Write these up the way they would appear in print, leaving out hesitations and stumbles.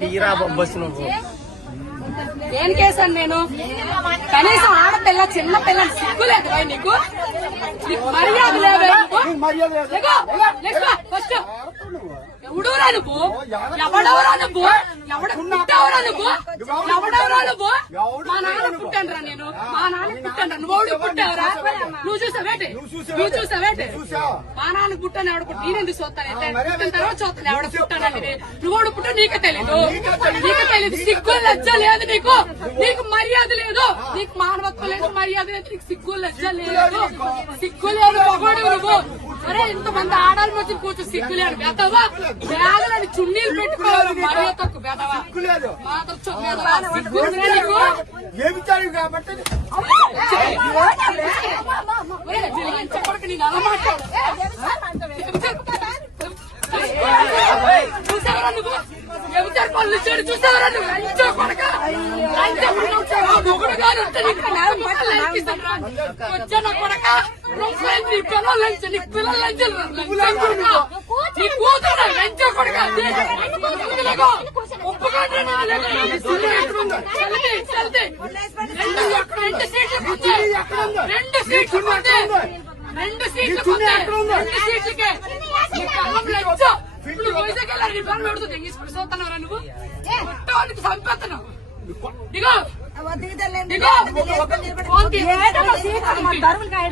తీరా బొబ్బొచ్చు నువ్వు. ఏం చేశాను నేను? కనీసం ఆడపిల్ల చిన్న పిల్లని సిగ్గులేదు నీకు? మర్యాద లేదా? ఫస్ట్ ఎవడవరా నువ్వు? ఎవడవరా నువ్వు? పుట్టావరా నువ్వు? ఎవడవరా నువ్వు? మా నాన్న పుట్టానురా నేను. మా నాన్న పుట్టాను. నువ్వు పుట్టావరా? నువ్వు చూసావేటి? నువ్వు చూసావేటి? మా నాన్న పుట్టాను. ఎవడ పుట్టి నేనెందుకు చూస్తానైతే? పుట్టిన తర్వాత చూస్తాను ఎవడ పుట్టానని. నువ్వు పుట్టా నీకే తెలీదు. నీకే తెలీదు. సిగ్గు లజ్జ లేదు నీకు. నీకు మర్యాద లేదు. నీకు మానవత్వం లేదు, మర్యాద లేదు. నీకు సిగ్గు లజ్జ లేదు. సిగ్గు లేదు మగోడు నువ్వు. అరే ఇంతమంది ఆడాలి వచ్చి కూర్చో సిగ్గు లేదు. బెదవా వేలని చున్నీలు పెట్టుకోవాలి. మర్యాద తక్కువ బెదవా. సిగ్గు నీకు చెప్పడానికి నేను అలా మాట్లాడు. చూసావరా నువ్వు? ఎవరు పనులు ఇచ్చాడు చూసావరా నువ్వు? లంచో కొడక మొగుడు గారు వచ్చాను కొడక. నీ పిల్లలు లంచ, నీ పిల్లలు లంచం నీ కూతురు లంచో కొడక. ఒప్పుకోండి. 2 సీట్లు కూర్చోయి. 2 సీట్లు కూర్చోయి. 2 సీట్లు కూర్చోయి. 2 సీట్లకే ఇప్పుడు వైజాగ్ వెళ్ళాలి. నీ పనులు పెడుతుంది తీసుకుని చూస్తున్నావురా నువ్వు? పుట్టవానికి చంపేస్తున్నావు. దిగో దిగో.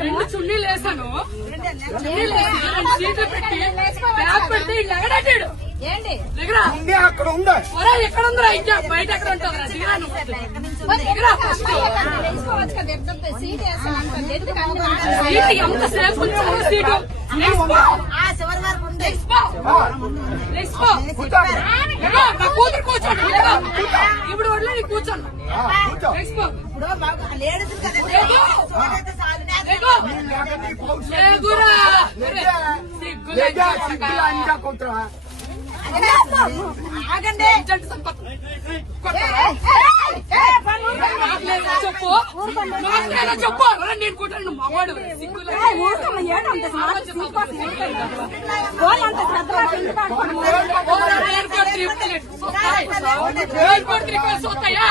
2 చున్నీలు వేసాను. చున్నీలు వేసి 2 సీట్లు పెట్టి బ్యాగ్ పెడితే ఇల్లు ఎగడాడు. అక్కడ ఉందా? ఎక్కడ ఉందిరా? ఇంకా బయట ఎక్కడ ఉంటుందిరా? దిగరా నువ్వు. దిగరా ఫస్ట్. ఎంతసేపు ఉంచారు సీటు? నా కూతురు కూర్చోండి. ఇప్పుడు వడ్లో నీకు కూర్చోండి. ఆగండి. చెప్పు చెప్పు. నేను కూర్చోండి మగవాడు. సోతాయా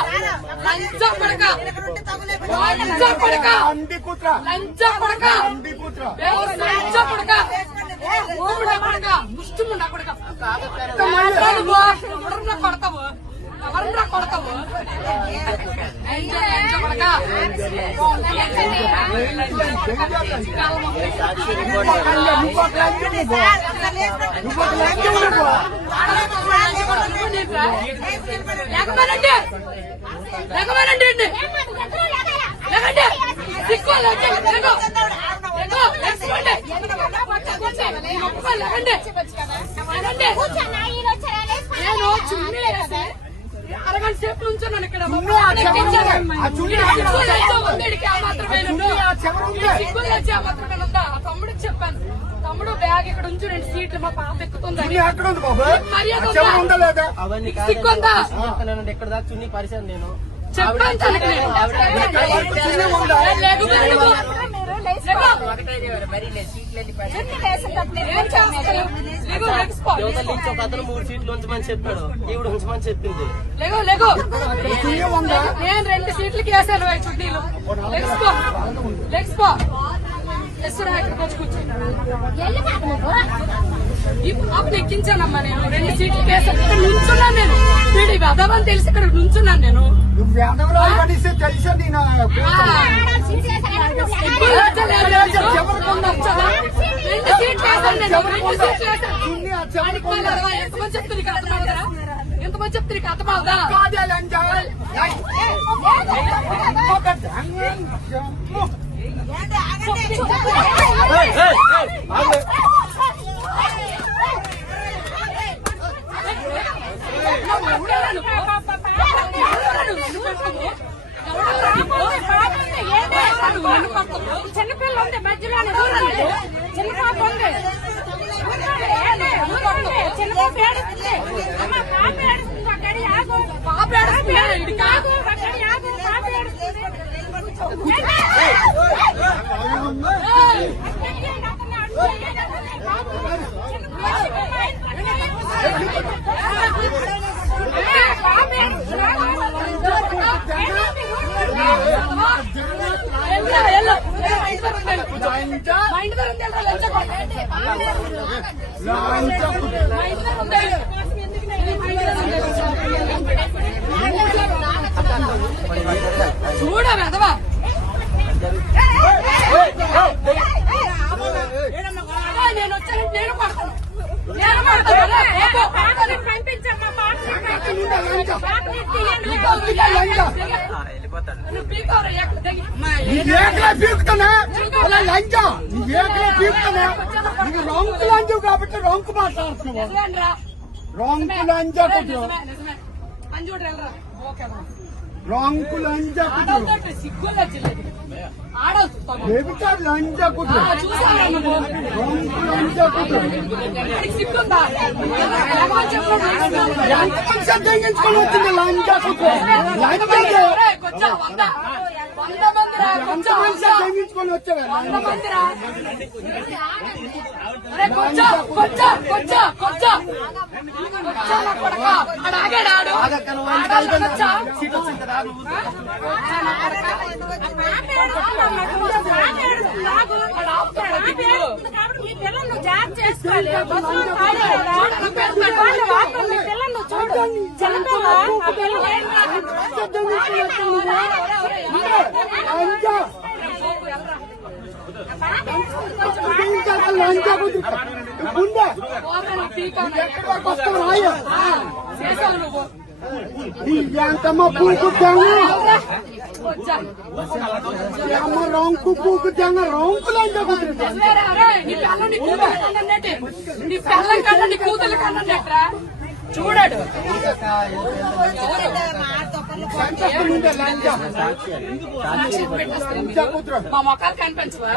లంచ పడక. లంచ పడక. లంచ పడక. లంచ పడక. పడక ముష్టిముండా కొడక. ఎవరన్నా కొడతావు? ఎవరన్నా కొడతావు? లేకమేనండి లేకమేనండి లేకండి. సిక్కు నేను చున్నీ వేసి అరగంట సేపు నుంచున్నాను ఇక్కడ. తమ్ముడికి చెప్పాను, తమ్ముడు బ్యాగ్ ఇక్కడ ఉంచు, 2 సీట్లు మా పాప ఎక్కుతుంది. సిక్కుందా? ఎక్కడ దాకా చున్నీ పరిచయం నేను చెప్పాను. అతను 3 సీట్లు ఉంచమని చెప్పాడు. ఈవిడ ఉంచమని చెప్పింది. నేను 2 సీట్లకి వేసాను చుట్టీలు. ఇక్కడికి వచ్చి కూర్చున్నాను. ఈ పాపను ఎక్కించానమ్మా నేను. 2 సీట్లకి వేసాను. ఇక్కడ నుంచున్నాను నేను. వీడి వెదవని తెలిసి ఇక్కడ నుంచున్నాను నేను. ఎంతమంది చెప్తుంది అర్థమవుదా? ఎంతమంది చెప్తుంది అర్థమవుదా? చిన్నపిల్ల ఉంది మధ్యలో. చిన్న పాప ఉంది. చిన్న పాప ఏడుస్తుంది. పాప ఏడుస్తుంది. అక్కడి ఆగు. పాప ఏడుస్తుంది. కాదు అక్కడి ఆగు. పాప ఏడుస్తుంది. పాప మా ఇంటి దగ్గర ఉంది వెళ్ళరా, లంచ కొడక. మా ఇంటి దగ్గర ఉంది. చూడ వెదవా నేను వచ్చాను, నేను పడతాను, నేను పడతాను. పీకుతానా లంచా పీకుతానా నీకు రాంకు లంచు కాబట్టి రాంకు మాట్లాడుతున్నావు రాంకు లంచా కొట్టు రాంకు లంచా కొట్టు సిగ్గులు వచ్చిలేదు ఏమిటా లంచా కొట్టు రాంకు లంచా కొట్టు సిగ్గుందా ఎంతమంది సందేహించుకొని వచ్చింది లంచా కొట్టు లంచా ఎంతమంది సందేహించుకొని వచ్చావా లంచా కొట్టు వస్తావు రాయ ఎంతమ్మ పూకుతాను అమ్మ రాంకు పూకుతాను రాంకు లంచా కొట్టు నీ పిల్లం కన్నా నీ కూతుల కన్నా చూడాడు మా మొక్కలు కనిపించవా?